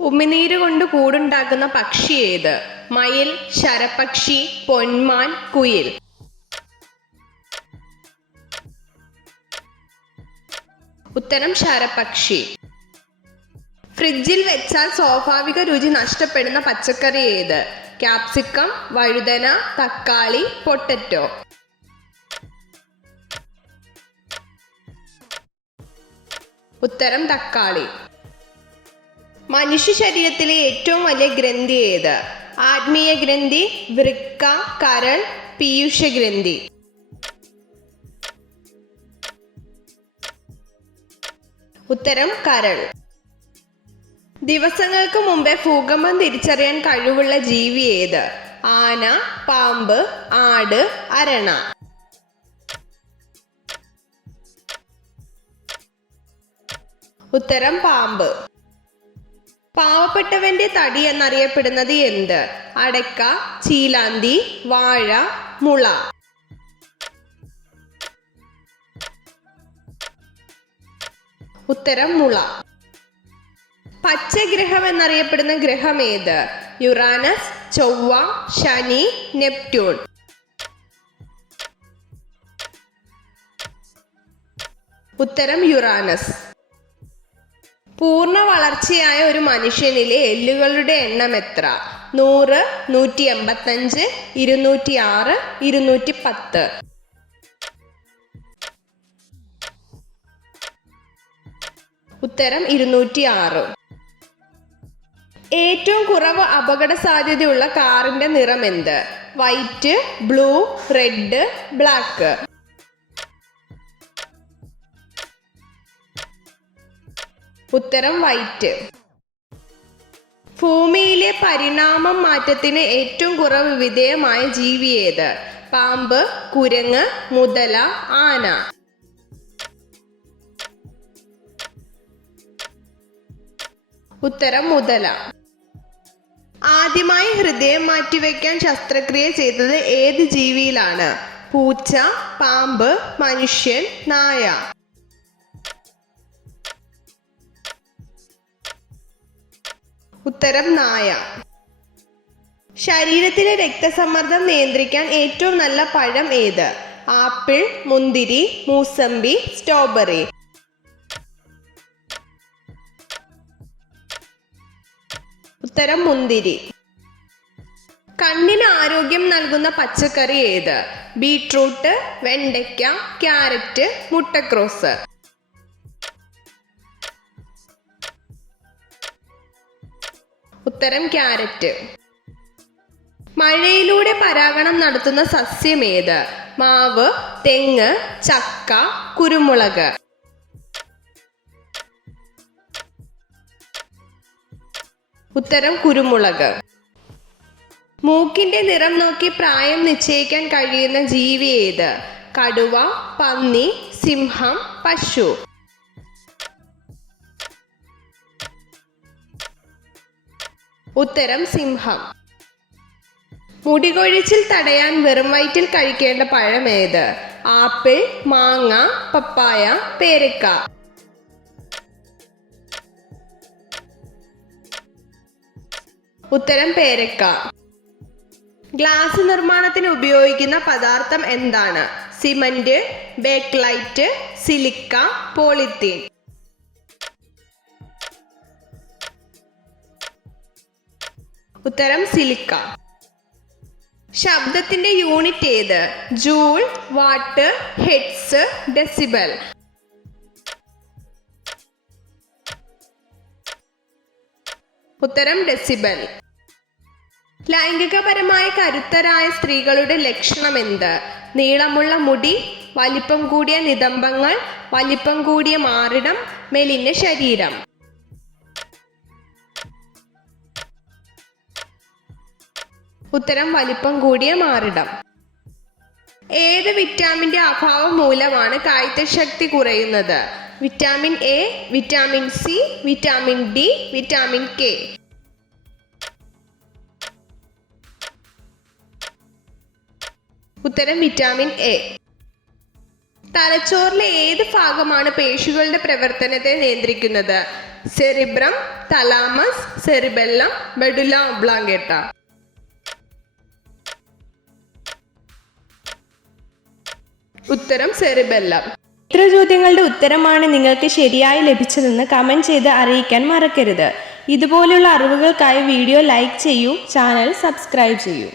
ഉമിനീര് കൊണ്ട് കൂടുണ്ടാക്കുന്ന പക്ഷി ഏത്? മയിൽ, ശരപക്ഷി, പൊന്മാൻ, കുയിൽ. ഉത്തരം ശരപക്ഷി. ഫ്രിഡ്ജിൽ വെച്ചാൽ സ്വാഭാവിക രുചി നഷ്ടപ്പെടുന്ന പച്ചക്കറി ഏത്? ക്യാപ്സിക്കം, വഴുതന, തക്കാളി, പൊട്ടറ്റോ. ഉത്തരം തക്കാളി. മനുഷ്യ ശരീരത്തിലെ ഏറ്റവും വലിയ ഗ്രന്ഥി ഏത്? ആത്മീയ ഗ്രന്ഥി, വൃക്ക, കരൾ, പീയൂഷ ഗ്രന്ഥി. ഉത്തരം കരൾ. ദിവസങ്ങൾക്ക് മുമ്പേ ഭൂകമ്പം തിരിച്ചറിയാൻ കഴിവുള്ള ജീവി ഏത്? ആന, പാമ്പ്, ആട്, അരണ. ഉത്തരം പാമ്പ്. പാവപ്പെട്ടവന്റെ തടി എന്നറിയപ്പെടുന്നത് എന്ത്? അടയ്ക്ക, ചീലാന്തി, വാഴ, മുള. ഉത്തരം മുള. പച്ചഗ്രഹം എന്നറിയപ്പെടുന്ന ഗ്രഹം ഏത്? യുറാനസ്, ചൊവ്വ, ശനി, നെപ്റ്റ്യൂൺ. ഉത്തരം യുറാനസ്. പൂർണ്ണ വളർച്ചയായ ഒരു മനുഷ്യനിലെ എല്ലുകളുടെ എണ്ണം എത്ര? 100, 185, 206, 210. ഉത്തരം 206. ഏറ്റവും കുറവ് അപകട സാധ്യതയുള്ള കാറിന്റെ നിറം എന്ത്? White, blue, red, black. ഉത്തരം വൈറ്റ്. ഭൂമിയിലെ പരിണാമം മാറ്റത്തിന് ഏറ്റവും കുറവ് വിധേയമായ ജീവി ഏത്? പാമ്പ്, കുരങ്ങ്, മുതല, ആന. ഉത്തരം മുതല. ആദ്യമായി ഹൃദയം മാറ്റിവെക്കാൻ ശസ്ത്രക്രിയ ചെയ്തത് ഏത് ജീവിയിലാണ്? പൂച്ച, പാമ്പ്, മനുഷ്യൻ, നായ. ഉത്തരം നായ. ശരീരത്തിലെ രക്തസമ്മർദ്ദം നിയന്ത്രിക്കാൻ ഏറ്റവും നല്ല പഴം ഏത്? ആപ്പിൾ, മുന്തിരി, മൂസമ്പി, സ്ട്രോബെറി. ഉത്തരം മുന്തിരി. കണ്ണിന് ആരോഗ്യം നൽകുന്ന പച്ചക്കറി ഏത്? ബീട്രൂട്ട്, വെണ്ടയ്ക്ക, ക്യാരറ്റ്, മുട്ടക്രോസ്. ഉത്തരം ക്യാരറ്റ്. മഴയിലൂടെ പരാഗണം നടത്തുന്ന സസ്യം ഏത്? മാവ്, തെങ്ങ്, ചക്ക, കുരുമുളക്. ഉത്തരം കുരുമുളക്. മൂക്കിന്റെ നിറം നോക്കി പ്രായം നിശ്ചയിക്കാൻ കഴിയുന്ന ജീവി ഏത്? കടുവ, പന്നി, സിംഹം, പശു. ഉത്തരം സിംഹം. മുടികൊഴിച്ചിൽ തടയാൻ വെറും വയറ്റിൽ കഴിക്കേണ്ട പഴം ഏത്? ആപ്പിൾ, മാങ്ങ, പപ്പായ, പേരക്ക. ഉത്തരം പേരക്ക. ഗ്ലാസ് നിർമ്മാണത്തിന് ഉപയോഗിക്കുന്ന പദാർത്ഥം എന്താണ്? Cement, bakelite, silica, polythene. ഉത്തരം സിലിക്ക. ശബ്ദത്തിന്റെ യൂണിറ്റ് ഏത്? Joule, watt, hertz, decibel. ഉത്തരം ഡെസിബൽ. ലൈംഗികപരമായ കരുത്തരായ സ്ത്രീകളുടെ ലക്ഷണം എന്ത്? നീളമുള്ള മുടി, വലിപ്പം കൂടിയ നിതംബങ്ങൾ, വലിപ്പം കൂടിയ മാറിടം, മെലിഞ്ഞ ശരീരം. ഉത്തരം വലിപ്പം കൂടിയ മാറിടം. ഏത് വിറ്റാമിന്റെ അഭാവം മൂലമാണ് കാഴ്ചശക്തി കുറയുന്നത്? Vitamin A, vitamin C, vitamin D, vitamin K. ഉത്തരം വിറ്റാമിൻ എ. തലച്ചോറിലെ ഏത് ഭാഗമാണ് പേശികളുടെ പ്രവർത്തനത്തെ നിയന്ത്രിക്കുന്നത്? Cerebrum, thalamus, cerebellum, medulla oblongata. ഉത്തരം സെറിബെല്ലം. ഇത്ര ചോദ്യങ്ങളുടെ ഉത്തരമാണ് നിങ്ങൾക്ക് ശരിയായി ലഭിച്ചതെന്ന് കമൻറ്റ് ചെയ്ത് അറിയിക്കാൻ മറക്കരുത്. ഇതുപോലുള്ള അറിവുകൾക്കായി വീഡിയോ ലൈക്ക് ചെയ്യൂ, ചാനൽ സബ്സ്ക്രൈബ് ചെയ്യൂ.